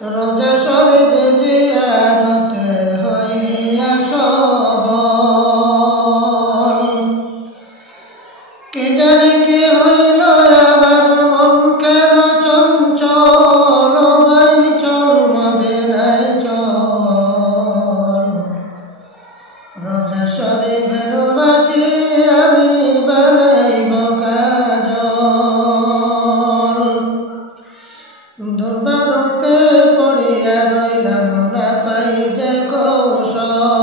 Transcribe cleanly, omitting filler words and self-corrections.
রোজা শরীফ জিয়ারতে হইয়া সবল। কি জানি কি হইল আবার মন কেন চঞ্চল, ভাই চল মদিনায় চল। রোজা শরীফের মাটি আমি বানাইব কাজল। দুর্বারতে পড়িয়া রইলাম না পাই যে কৌশল।